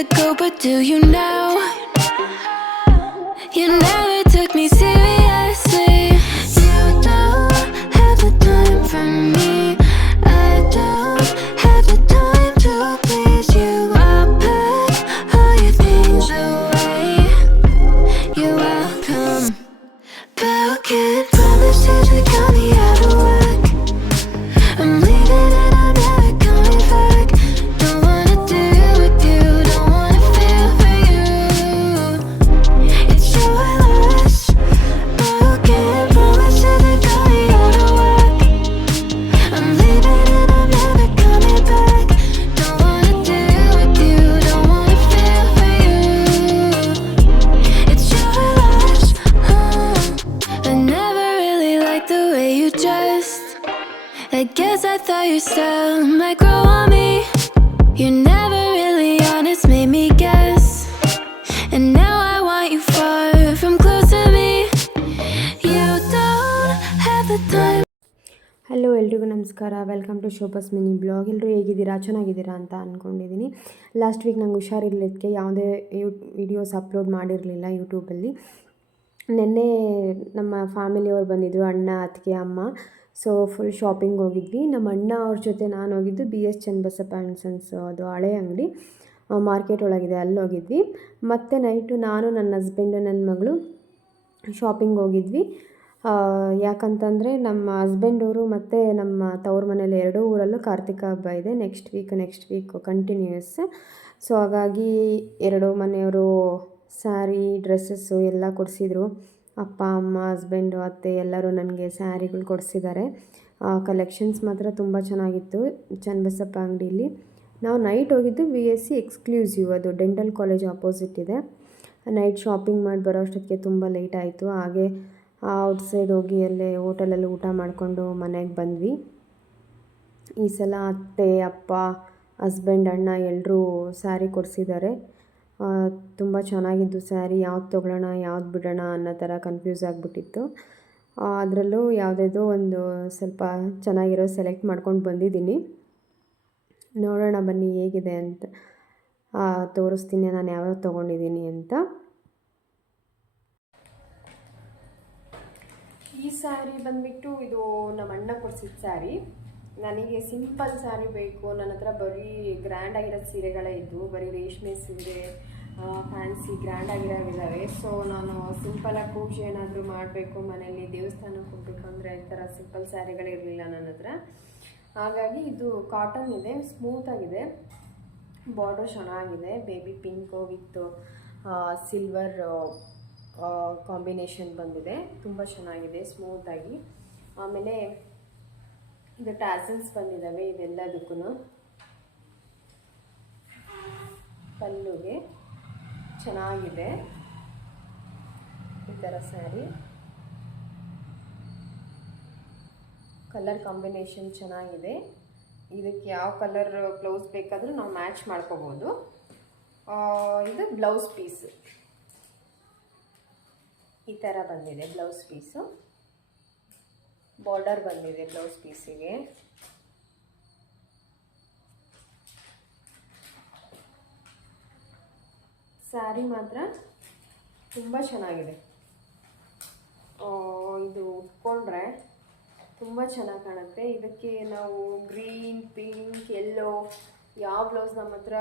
let go, but do you know? You never took me seriously. You don't have the time for me. I don't have the time to please you. I'll pack all your things away. You're welcome, but can't promise you to call me out of work. I'm leaving and I'm never coming back. Don't wanna deal with you, don't wanna feel for you. It's your loss, but can't promise you to call me out of work. I'm leaving and I'm never coming back. Don't wanna deal with you, don't wanna feel for you. It's your loss. I never really liked the way you dressed. I guess I thought your style might grow on me. You're never really honest, made me guess. And now I want you far from close to me. You don't have the time. Hello ಎಲ್ರಿಗೂ ನಮಸ್ಕಾರ, welcome to Shobha's mini blog. ಎಲ್ಲರೂ ಹೇಗಿದ್ದೀರಾ, ಚೆನ್ನಾಗಿದ್ದೀರಾ ಅಂತ ಅಂದ್ಕೊಂಡಿದ್ದೀನಿ. Last week ನಂಗೆ ಹುಷಾರಿರಲಿದ್ದಕ್ಕೆ ಯಾವುದೇ videos upload ಮಾಡಿರಲಿಲ್ಲ ಯೂಟ್ಯೂಬಲ್ಲಿ. ನಿನ್ನೆ ನಮ್ಮ ಫ್ಯಾಮಿಲಿಯವ್ರು ಬಂದಿದ್ದರು, ಅಣ್ಣ, ಅತ್ತಿಗೆ, ಅಮ್ಮ. ಸೊ ಫುಲ್ ಶಾಪಿಂಗ್ ಹೋಗಿದ್ವಿ. ನಮ್ಮ ಅಣ್ಣ ಅವ್ರ ಜೊತೆ ನಾನು ಹೋಗಿದ್ದು BS ಚನ್ನಬಸಪ್ಪ ಆ್ಯಂಡ್ ಸನ್ಸ್, ಅದು ಹಳೆ ಅಂಗಡಿ ಮಾರ್ಕೆಟ್ ಒಳಗಿದೆ, ಅಲ್ಲಿ ಹೋಗಿದ್ವಿ. ಮತ್ತು ನೈಟು ನಾನು, ನನ್ನ ಹಸ್ಬೆಂಡು, ನನ್ನ ಮಗಳು ಶಾಪಿಂಗ್ ಹೋಗಿದ್ವಿ. ಯಾಕಂತಂದರೆ ನಮ್ಮ ಹಸ್ಬೆಂಡವರು ಮತ್ತು ನಮ್ಮ ತವ್ರ ಮನೇಲಿ ಎರಡೂ ಊರಲ್ಲೂ ಕಾರ್ತಿಕ ಹಬ್ಬ ಇದೆ ನೆಕ್ಸ್ಟ್ ವೀಕ್ ಕಂಟಿನ್ಯೂಯಸ್. ಸೊ ಹಾಗಾಗಿ ಎರಡೂ ಮನೆಯವರು ಸ್ಯಾರಿ, ಡ್ರೆಸ್ಸಸ್ಸು ಎಲ್ಲ ಕೊಡಿಸಿದ್ರು. ಅಪ್ಪ, ಅಮ್ಮ, ಹಸ್ಬೆಂಡು, ಅತ್ತೆ ಎಲ್ಲರೂ ನನಗೆ ಸ್ಯಾರಿಗಳು ಕೊಡಿಸಿದ್ದಾರೆ. ಕಲೆಕ್ಷನ್ಸ್ ಮಾತ್ರ ತುಂಬ ಚೆನ್ನಾಗಿತ್ತು ಚನ್ನಬಸಪ್ಪ ಅಂಗಡಿಯಲ್ಲಿ. ನಾವು ನೈಟ್ ಹೋಗಿದ್ದು VSC ಎಕ್ಸ್ಕ್ಲೂಸಿವ್, ಅದು ಡೆಂಟಲ್ ಕಾಲೇಜ್ ಆಪೋಸಿಟ್ ಇದೆ. ನೈಟ್ ಶಾಪಿಂಗ್ ಮಾಡಿ ಬರೋ ಅಷ್ಟೊತ್ತಿಗೆ ತುಂಬ ಲೇಟ್ ಆಯಿತು. ಹಾಗೆ ಔಟ್ಸೈಡ್ ಹೋಗಿ ಅಲ್ಲೇ ಹೋಟೆಲಲ್ಲಿ ಊಟ ಮಾಡಿಕೊಂಡು ಮನೆಗೆ ಬಂದ್ವಿ. ಈ ಸಲ ಅತ್ತೆ, ಅಪ್ಪ, ಹಸ್ಬೆಂಡ್, ಅಣ್ಣ ಎಲ್ಲರೂ ಸ್ಯಾರಿ ಕೊಡಿಸಿದ್ದಾರೆ. ತುಂಬ ಚೆನ್ನಾಗಿದ್ದು ಸ್ಯಾರಿ. ಯಾವ್ದು ತೊಗೊಳ್ಳೋಣ, ಯಾವ್ದು ಬಿಡೋಣ ಅನ್ನೋ ಥರ ಕನ್ಫ್ಯೂಸ್ ಆಗಿಬಿಟ್ಟಿತ್ತು. ಅದರಲ್ಲೂ ಯಾವುದೇದೋ ಒಂದು ಸ್ವಲ್ಪ ಚೆನ್ನಾಗಿರೋ ಸೆಲೆಕ್ಟ್ ಮಾಡ್ಕೊಂಡು ಬಂದಿದ್ದೀನಿ. ನೋಡೋಣ ಬನ್ನಿ ಹೇಗಿದೆ ಅಂತ ತೋರಿಸ್ತೀನಿ ನಾನು ಯಾವ್ಯಾವ ತೊಗೊಂಡಿದ್ದೀನಿ ಅಂತ. ಈ ಸ್ಯಾರಿ ಬಂದುಬಿಟ್ಟು ಇದು ನಮ್ಮ ಅಣ್ಣ ಕೊಡಿಸಿದ ಸ್ಯಾರಿ. ನನಗೆ ಸಿಂಪಲ್ ಸ್ಯಾರಿ ಬೇಕು. ನನ್ನ ಹತ್ರ ಬರೀ ಗ್ರ್ಯಾಂಡ್ ಆಗಿರೋ ಸೀರೆಗಳೇ ಇದ್ದವು, ಬರೀ ರೇಷ್ಮೆ ಸೀರೆ, ಫ್ಯಾನ್ಸಿ ಗ್ರ್ಯಾಂಡ್ ಆಗಿರೋವಿದ್ದಾವೆ. ಸೊ ನಾನು ಸಿಂಪಲಾಗಿ ಪೂಜೆ ಏನಾದರೂ ಮಾಡಬೇಕು, ಮನೆಯಲ್ಲಿ ದೇವಸ್ಥಾನಕ್ಕೆ ಹೋಗ್ಬೇಕು ಅಂದರೆ ಈ ಥರ ಸಿಂಪಲ್ ಸ್ಯಾರಿಗಳಿರಲಿಲ್ಲ ನನ್ನ ಹತ್ರ. ಹಾಗಾಗಿ ಇದು ಕಾಟನ್ ಇದೆ, ಸ್ಮೂತಾಗಿದೆ, ಬಾರ್ಡರ್ ಚೆನ್ನಾಗಿದೆ, baby pink with silver combination ಬಂದಿದೆ. ತುಂಬ ಚೆನ್ನಾಗಿದೆ, ಸ್ಮೂತಾಗಿ. ಆಮೇಲೆ ಇದು ಟ್ಯಾಸಲ್ಸ್ ಬಂದಿದ್ದಾವೆ ಇದೆಲ್ಲದಕ್ಕೂ. ಪಲ್ಲುಗೆ ಚೆನ್ನಾಗಿದೆ ಈ ಥರ ಸ್ಯಾರಿ. ಕಲರ್ ಕಾಂಬಿನೇಷನ್ ಚೆನ್ನಾಗಿದೆ. ಇದಕ್ಕೆ ಯಾವ ಕಲರ್ ಬ್ಲೌಸ್ ಬೇಕಾದರೂ ನಾವು ಮ್ಯಾಚ್ ಮಾಡ್ಕೋಬೋದು. ಇದು ಬ್ಲೌಸ್ ಪೀಸ್ ಈ ಥರ ಬಂದಿದೆ. ಬ್ಲೌಸ್ ಪೀಸು ಬಾರ್ಡರ್ ಬಂದಿದೆ ಬ್ಲೌಸ್ ಪೀಸಿಗೆ. ಸ್ಯಾರಿ ಮಾತ್ರ ತುಂಬ ಚೆನ್ನಾಗಿದೆ. ಇದು ಉಟ್ಕೊಂಡ್ರೆ ತುಂಬ ಚೆನ್ನಾಗಿ ಕಾಣುತ್ತೆ. ಇದಕ್ಕೆ ನಾವು ಗ್ರೀನ್, ಪಿಂಕ್, ಯೆಲ್ಲೋ ಯಾವ ಬ್ಲೌಸ್ ನಮ್ಮ ಹತ್ರ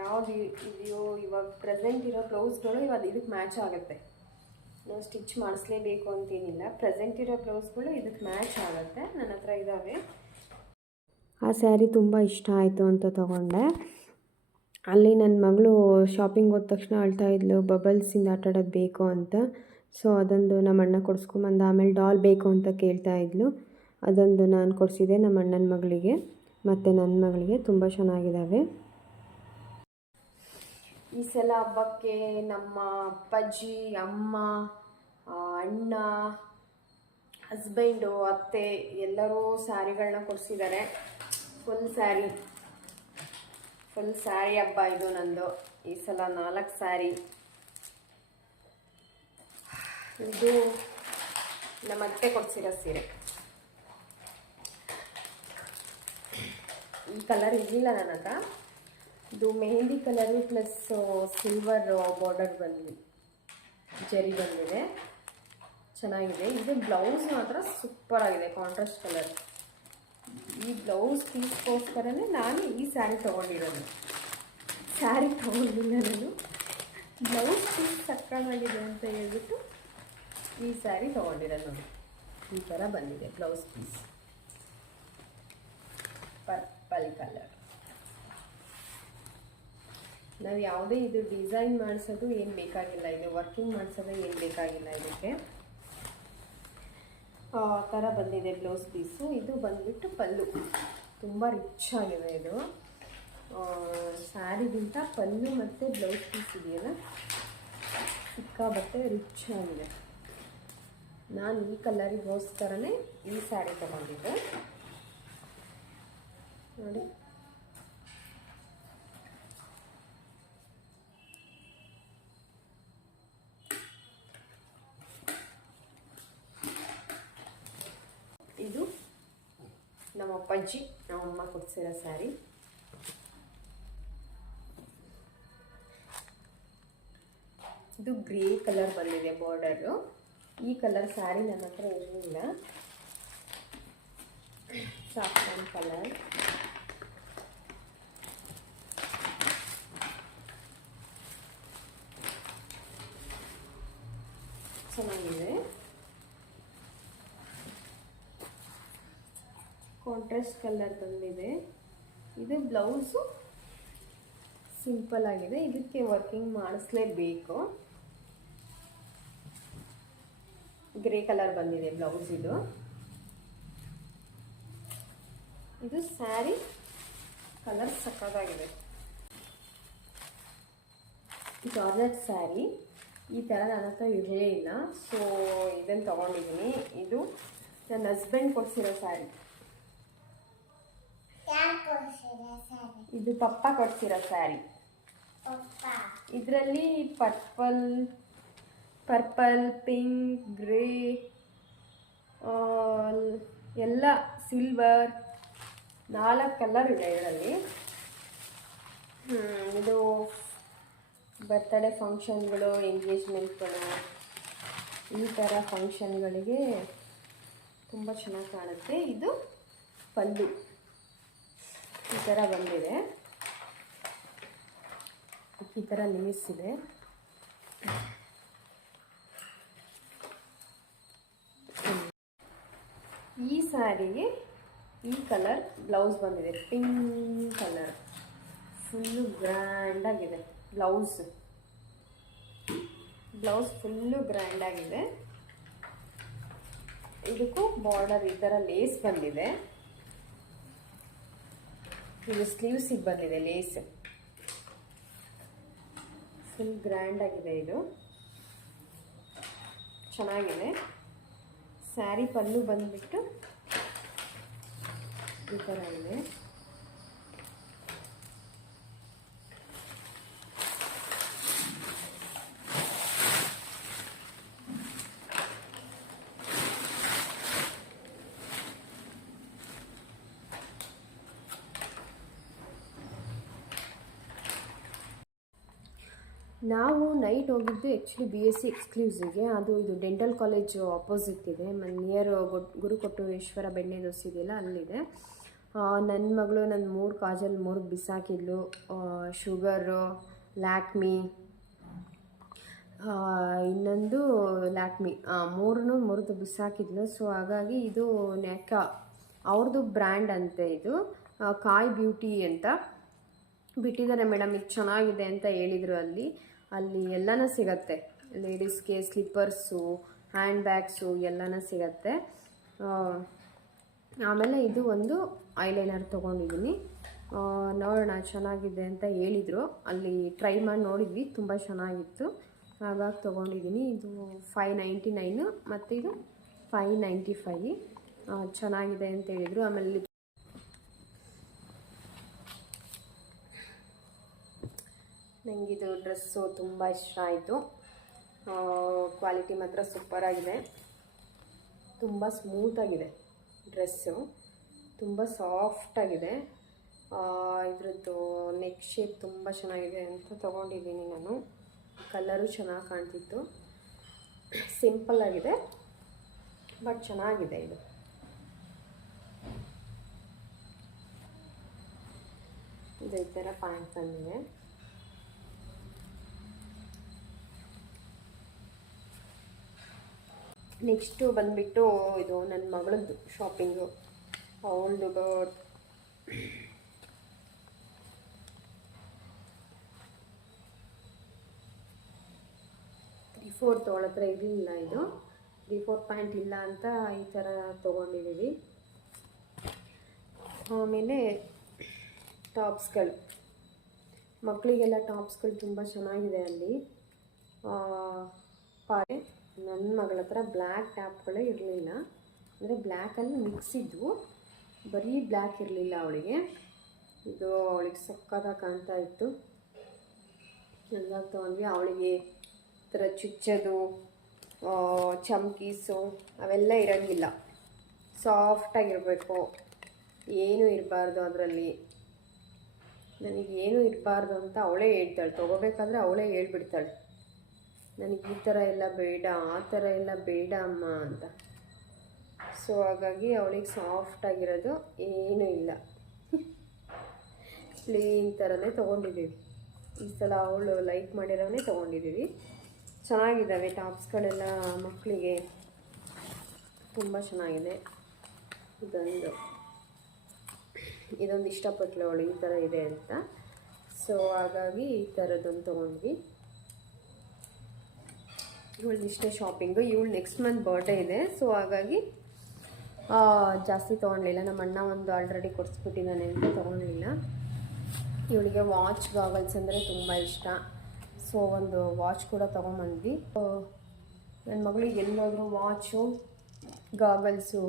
ಯಾವುದು ಇದೆಯೋ, ಇವಾಗ ಪ್ರೆಸೆಂಟ್ ಇರೋ ಬ್ಲೌಸ್ಗಳು ಇವಾಗ ಇದಕ್ಕೆ ಮ್ಯಾಚ್ ಆಗುತ್ತೆ. ನಾವು ಸ್ಟಿಚ್ ಮಾಡಿಸ್ಲೇಬೇಕು ಅಂತೇನಿಲ್ಲ, ಪ್ರೆಸೆಂಟ್ ಇರೋ ಬ್ಲೌಸ್ಗಳು ಇದಕ್ಕೆ ಮ್ಯಾಚ್ ಆಗುತ್ತೆ. ನನ್ನ ಹತ್ರ ಇದ್ದಾವೆ. ಆ ಸ್ಯಾರಿ ತುಂಬ ಇಷ್ಟ ಆಯಿತು ಅಂತ ತೊಗೊಂಡೆ. ಅಲ್ಲಿ ನನ್ನ ಮಗಳು ಶಾಪಿಂಗ್ ಹೋದ ತಕ್ಷಣ ಅಳ್ತಾ ಇದ್ಲು, ಬಬಲ್ಸಿಂದ ಆಟ ಆಡೋದು ಬೇಕು ಅಂತ. ಸೊ ಅದೊಂದು ನಮ್ಮ ಅಣ್ಣ ಕೊಡಿಸ್ಕೊಂಬಂದ. ಆಮೇಲೆ ಡಾಲ್ ಬೇಕು ಅಂತ ಕೇಳ್ತಾ ಇದ್ಲು, ಅದೊಂದು ನಾನು ಕೊಡಿಸಿದೆ ನಮ್ಮ ಅಣ್ಣನ ಮಗಳಿಗೆ ಮತ್ತು ನನ್ನ ಮಗಳಿಗೆ. ತುಂಬ ಚೆನ್ನಾಗಿದ್ದಾವೆ. ಈ ಸಲ ಹಬ್ಬಕ್ಕೆ ನಮ್ಮ ಅಪ್ಪಾಜಿ, ಅಮ್ಮ, ಅಣ್ಣ, ಹಸ್ಬೆಂಡು, ಅತ್ತೆ ಎಲ್ಲರೂ ಸ್ಯಾರಿಗಳನ್ನ ಕೊಡಿಸಿದ್ದಾರೆ. ಫುಲ್ ಸ್ಯಾರಿ ಹಬ್ಬ ಇದು ನಂದು. ಈ ಸಲ 4 ಸ್ಯಾರಿ. ಇದು ನಮ್ಮ ಅತ್ತೆ ಕೊಡಿಸಿರೋ ಸೀರೆ. ಈ ಕಲರ್ ಇರಲಿಲ್ಲ ನನ್ನ ಹತ್ರ, ಇದು mehndi colour plus silver border ಬಂದು ಜರಿ ಬಂದಿದೆ, ಚೆನ್ನಾಗಿದೆ. ಇದು ಬ್ಲೌಸ್ ಮಾತ್ರ ಸೂಪರ್ ಆಗಿದೆ, ಕಾಂಟ್ರಾಸ್ಟ್ ಕಲರ್. ಈ ಬ್ಲೌಸ್ ಪೀಸ್ಗೋಸ್ಕರನೇ ನಾನು ಈ ಸ್ಯಾರಿ ತೊಗೊಂಡಿರೋದು. ಸ್ಯಾರಿ ತೊಗೊಂಡಿಲ್ಲ ನಾನು, ಬ್ಲೌಸ್ ಪೀಸ್ ಸಕ್ಕತ್ತಾಗಿದೆ ಅಂತ ಹೇಳ್ಬಿಟ್ಟು ಈ ಸ್ಯಾರಿ ತೊಗೊಂಡಿರೋದು. ನೋಡಿ ಈ ಥರ ಬಂದಿದೆ ಬ್ಲೌಸ್ ಪೀಸ್, ಪರ್ಪಲ್ ಕಲರ್. ನಾವು ಯಾವುದೇ ಇದು ಡಿಸೈನ್ ಮಾಡಿಸೋದು ಏನು ಬೇಕಾಗಿಲ್ಲ, ಇದು ವರ್ಕಿಂಗ್ ಮಾಡಿಸೋದು ಏನು ಬೇಕಾಗಿಲ್ಲ. ಇದಕ್ಕೆ ಆ ಥರ ಬಂದಿದೆ ಬ್ಲೌಸ್ ಪೀಸು. ಇದು ಬಂದುಬಿಟ್ಟು ಪಲ್ಲು, ತುಂಬ ರಿಚ್ ಆಗಿದೆ ಇದು. ಸ್ಯಾರಿಗಿಂತ ಪಲ್ಲು ಮತ್ತು ಬ್ಲೌಸ್ ಪೀಸ್ ಇದೆಯಲ್ಲ ಸಿಕ್ಕಾಬಟ್ಟೆ ರಿಚ್ ಆಗಿದೆ. ನಾನು ಈ ಕಲರಿಗೋಸ್ಕರನೇ ಈ ಸ್ಯಾರಿ ತೊಗೊಂಡಿದ್ದೆ. ನೋಡಿ ಇದು ನಮ್ಮ ಅಪ್ಪಾಜಿ ನಮ್ಮಮ್ಮ ಕೊಡ್ಸಿರೋ ಸ್ಯಾರಿ. ಇದು ಗ್ರೇ ಕಲರ್ ಬಂದಿದೆ ಬಾರ್ಡರು. ಈ ಕಲರ್ ಸ್ಯಾರಿ ನನ್ನ ಹತ್ರ ಇರಲಿಲ್ಲ, ಸಾಫ್ರಾನ್ ಕಲರ್. ಚೆನ್ನಾಗಿದೆ, ಕಾಂಟ್ರಾಸ್ಟ್ ಕಲರ್ ಬಂದಿದೆ. ಇದು ಬ್ಲೌಸು ಸಿಂಪಲ್ ಆಗಿದೆ, ಇದಕ್ಕೆ ವರ್ಕಿಂಗ್ ಮಾಡಿಸ್ಲೇಬೇಕು. ಗ್ರೇ ಕಲರ್ ಬಂದಿದೆ ಬ್ಲೌಸ್. ಇದು ಸ್ಯಾರಿ ಕಲರ್ ಸಕ್ಕತ್ತಾಗಿದೆ. ಜಾರ್ಜೆಟ್ ಸ್ಯಾರಿ ಈ ಥರ ನನ್ನ ಹತ್ರ ಇರಲೇ ಇಲ್ಲ, ಸೊ ಇದನ್ನು ತೊಗೊಂಡಿದ್ದೀನಿ. ಇದು ನನ್ನ ಹಸ್ಬೆಂಡ್ ಕೊಡ್ಸಿರೋ ಸ್ಯಾರಿ. ಇದು ಪಪ್ಪ ಕೊಡ್ಸಿರೋ ಸ್ಯಾರಿ. ಇದರಲ್ಲಿ ಪರ್ಪಲ್, ಪಿಂಕ್, ಗ್ರೇ ಎಲ್ಲ ಸಿಲ್ವರ್ 4 ಕಲರ್ ಇದೆ ಇದರಲ್ಲಿ. ಇದು ಬರ್ತ್ಡೇ ಫಂಕ್ಷನ್ಗಳು, ಎಂಗೇಜ್ಮೆಂಟ್ಗಳು, ಈ ಥರ ಫಂಕ್ಷನ್ಗಳಿಗೆ ತುಂಬ ಚೆನ್ನಾಗಿ ಕಾಣುತ್ತೆ. ಇದು ಪಲ್ಲು ಈ ಥರ ಬಂದಿದೆ, ಈ ಥರ ಲೇಸ್ ಇದೆ. ಈ ಸ್ಯಾರಿಗೆ ಈ ಕಲರ್ ಬ್ಲೌಸ್ ಬಂದಿದೆ, ಪಿಂಕ್ ಕಲರ್. ಫುಲ್ಲು ಗ್ರ್ಯಾಂಡಾಗಿದೆ ಬ್ಲೌಸ್ ಫುಲ್ಲು ಗ್ರ್ಯಾಂಡಾಗಿದೆ. ಇದಕ್ಕೂ ಬಾರ್ಡರ್ ಈ ಥರ ಲೇಸ್ ಬಂದಿದೆ. ಇದು ಸ್ಲೀವ್ಸಿಗೆ ಬಂದಿದೆ ಲೇಸ್, ಫುಲ್ ಗ್ರ್ಯಾಂಡಾಗಿದೆ. ಇದು ಚೆನ್ನಾಗಿದೆ. ಸ್ಯಾರಿ ಪಲ್ಲು ಬಂದುಬಿಟ್ಟು ಈ ಥರ ಇದೆ. ನಾವು ನೈಟ್ ಹೋಗಿದ್ದು ಆ್ಯಕ್ಚುಲಿ BSc ಎಕ್ಸ್ಕ್ಲೂಸಿವ್ಗೆ. ಅದು ಇದು ಡೆಂಟಲ್ ಕಾಲೇಜು ಆಪೋಸಿಟ್ ಇದೆ, ನಿಯರ್ ಗುರುಕೊಟ್ಟೇಶ್ವರ ಬೆಣ್ಣೆ ದೋಸೆ ಇದೆಯಲ್ಲ ಅಲ್ಲಿದೆ. ನನ್ನ ಮಗಳು ನನ್ನ 3 ಕಾಜಲ್ 3 ಬಿಸಾಕಿದ್ಲು. ಶುಗರು, ಲ್ಯಾಕ್ಮಿ, ಇನ್ನೊಂದು ಲ್ಯಾಕ್ಮಿ, 3 ಬಿಸಾಕಿದ್ಲು. ಸೊ ಹಾಗಾಗಿ ಇದು ಅವ್ರದ್ದು ಬ್ರ್ಯಾಂಡ್ ಅಂತೆ. ಇದು ಕಾಯ್ ಬ್ಯೂಟಿ ಅಂತ ಬಿಟ್ಟಿದ್ದಾರೆ ಮೇಡಮ್. ಇದು ಚೆನ್ನಾಗಿದೆ ಅಂತ ಹೇಳಿದರು. ಅಲ್ಲಿ ಎಲ್ಲನೂ ಸಿಗತ್ತೆ, ಲೇಡೀಸ್ಗೆ ಸ್ಲಿಪ್ಪರ್ಸು, ಹ್ಯಾಂಡ್ ಬ್ಯಾಗ್ಸು ಎಲ್ಲನೂ ಸಿಗತ್ತೆ. ಆಮೇಲೆ ಇದು ಒಂದು ಐಲೈನರ್ ತೊಗೊಂಡಿದ್ದೀನಿ, ನೋಡೋಣ ಚೆನ್ನಾಗಿದೆ ಅಂತ ಹೇಳಿದರು. ಅಲ್ಲಿ ಟ್ರೈ ಮಾಡಿ ನೋಡಿದ್ವಿ, ತುಂಬ ಚೆನ್ನಾಗಿತ್ತು, ಹಾಗಾಗಿ ತೊಗೊಂಡಿದ್ದೀನಿ. ಇದು 599 ಮತ್ತು ಇದು 595. ಚೆನ್ನಾಗಿದೆ ಅಂತ ಹೇಳಿದರು. ಆಮೇಲೆ ನನಗಿದು ಡ್ರೆಸ್ಸು ತುಂಬ ಇಷ್ಟ ಆಯಿತು. ಕ್ವಾಲಿಟಿ ಮಾತ್ರ ಸೂಪರಾಗಿದೆ, ತುಂಬ ಸ್ಮೂತಾಗಿದೆ ಡ್ರೆಸ್ಸು, ತುಂಬ ಸಾಫ್ಟಾಗಿದೆ. ಇದ್ರದ್ದು ನೆಕ್ ಶೇಪ್ ತುಂಬ ಚೆನ್ನಾಗಿದೆ ಅಂತ ತೊಗೊಂಡಿದ್ದೀನಿ ನಾನು. ಕಲರು ಚೆನ್ನಾಗಿ ಕಾಣ್ತಿತ್ತು. ಸಿಂಪಲ್ ಆಗಿದೆ ಬಟ್ ಚೆನ್ನಾಗಿದೆ. ಇದು ಈ ಥರ ಪ್ಯಾಂಟ್ ಬಂದಿದೆ. ನೆಕ್ಸ್ಟು ಬಂದುಬಿಟ್ಟು ಇದು ನನ್ನ ಮಗಳದ್ದು ಶಾಪಿಂಗು. ಅವಳದು 3/4 ಅವಳ ಹತ್ರ ಇರಲಿಲ್ಲ. ಇದು 3/4 ಪ್ಯಾಂಟ್ ಇಲ್ಲ ಅಂತ ಈ ಥರ ತೊಗೊಂಡಿದ್ದೀವಿ. ಆಮೇಲೆ ಟಾಪ್ಸ್ಗಳು, ಮಕ್ಕಳಿಗೆಲ್ಲ ಟಾಪ್ಸ್ಗಳು ತುಂಬ ಚೆನ್ನಾಗಿದೆ ಅಲ್ಲಿ. ನನ್ನ ಮಗಳ ಹತ್ರ ಬ್ಲ್ಯಾಕ್ ಟಾಪ್ಗಳೇ ಇರಲಿಲ್ಲ, ಅಂದರೆ ಬ್ಲ್ಯಾಕಲ್ಲಿ ಮಿಕ್ಸ್ ಇದ್ವು, ಬರೀ ಬ್ಲ್ಯಾಕ್ ಇರಲಿಲ್ಲ ಅವಳಿಗೆ. ಇದು ಅವಳಿಗೆ ಸಕ್ಕತ್ತಾಗಿ ಕಾಣ್ತಾ ಇತ್ತು, ಚೆನ್ನಾಗಿ ತೊಗೊಂಡ್ವಿ. ಅವಳಿಗೆ ಥರ ಚುಚ್ಚೋದು, ಚಮ್ಕೀಸು ಅವೆಲ್ಲ ಇರೋಂಗಿಲ್ಲ, ಸಾಫ್ಟಾಗಿರಬೇಕು, ಏನೂ ಇರಬಾರ್ದು ಅದರಲ್ಲಿ. ನನಗೇನು ಇರಬಾರ್ದು ಅಂತ ಅವಳೇ ಹೇಳ್ತಾಳೆ, ತೊಗೋಬೇಕಾದ್ರೆ ಅವಳೇ ಹೇಳ್ಬಿಡ್ತಾಳೆ, ನನಗೆ ಈ ಥರ ಎಲ್ಲ ಬೇಡ, ಆ ಥರ ಎಲ್ಲ ಬೇಡ ಅಮ್ಮ ಅಂತ. ಸೊ ಹಾಗಾಗಿ ಅವಳಿಗೆ ಸಾಫ್ಟಾಗಿರೋದು ಏನೂ ಇಲ್ಲ, ಪ್ಲೇನ್ ಥರನೇ ತೊಗೊಂಡಿದ್ದೀವಿ. ಈ ಸಲ ಅವಳು ಲೈಕ್ ಮಾಡಿರೋನೇ ತೊಗೊಂಡಿದ್ದೀವಿ. ಚೆನ್ನಾಗಿದ್ದಾವೆ ಟಾಪ್ಸ್ಗಳೆಲ್ಲ, ಮಕ್ಕಳಿಗೆ ತುಂಬ ಚೆನ್ನಾಗಿದೆ. ಇದೊಂದು ಇಷ್ಟಪಟ್ಟಳು ಅವಳು, ಈ ಥರ ಇದೆ ಅಂತ. ಸೊ ಹಾಗಾಗಿ ಈ ಥರದ್ದೊಂದು ತೊಗೊಂಡ್ವಿ. ಇವಳು ಇಷ್ಟೇ ಶಾಪಿಂಗು. ಇವಳು ನೆಕ್ಸ್ಟ್ ಮಂತ್ ಬರ್ಡೇ ಇದೆ, ಸೊ ಹಾಗಾಗಿ ಜಾಸ್ತಿ ತೊಗೊಳ್ಲಿಲ್ಲ. ನಮ್ಮ ಅಣ್ಣ ಒಂದು ಆಲ್ರೆಡಿ ಕೊಡಿಸ್ಬಿಟ್ಟಿದ್ದಾನೆ ಅಂತ ತೊಗೊಳ್ಲಿಲ್ಲ. ಇವಳಿಗೆ ವಾಚ್ ಗಾಗಲ್ಸ್ ಅಂದರೆ ತುಂಬ ಇಷ್ಟ, ಸೊ ಒಂದು ವಾಚ್ ಕೂಡ ತೊಗೊಂಬಂದ್ವಿ. ನನ್ನ ಮಗಳಿಗೆ ಎಲ್ಲೋದ್ರೂ ವಾಚು ಗಾಗಲ್ಸು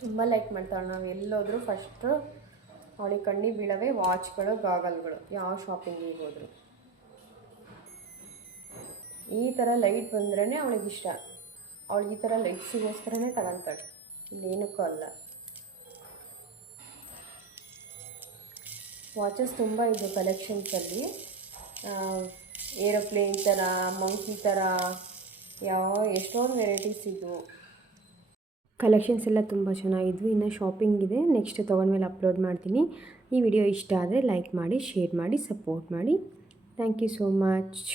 ತುಂಬ ಲೈಕ್ ಮಾಡ್ತಾಳೆ. ನಾವು ಎಲ್ಲೋದ್ರೂ ಫಸ್ಟು ಅವಳಿಗೆ ಕಣ್ಣಿಗೆ ಬೀಳವೇ ವಾಚ್ಗಳು, ಗಾಗಲ್ಗಳು, ಯಾವ ಶಾಪಿಂಗಿಗೆ ಹೋದ್ರು. ಈ ಥರ ಲೈಟ್ ಬಂದ್ರೇ ಅವಳಿಗೆ ಇಷ್ಟ. ಅವಳಿಗೆ ಈ ಥರ ಲೈಟ್ಸಿಗೋಸ್ಕರನೇ ತಗೊತಾಳೆ, ಇನ್ನೇನಕ್ಕೂ ಅಲ್ಲ. ವಾಚಸ್ ತುಂಬ ಇದು ಕಲೆಕ್ಷನ್ಸಲ್ಲಿ, ಏರೋಪ್ಲೇನ್ ಥರ, ಮಂಕಿ ಥರ, ಎಷ್ಟೊಂದು ವೆರೈಟೀಸ್ ಇದ್ವು. ಕಲೆಕ್ಷನ್ಸ್ ಎಲ್ಲ ತುಂಬ ಚೆನ್ನಾಗಿದ್ವು. ಇನ್ನು ಶಾಪಿಂಗ್ ಇದೆ, ನೆಕ್ಸ್ಟ್ ತೊಗೊಂಡ್ಮೇಲೆ ಅಪ್ಲೋಡ್ ಮಾಡ್ತೀನಿ. ಈ ವಿಡಿಯೋ ಇಷ್ಟ ಆದರೆ ಲೈಕ್ ಮಾಡಿ, ಶೇರ್ ಮಾಡಿ, ಸಪೋರ್ಟ್ ಮಾಡಿ. Thank you so much.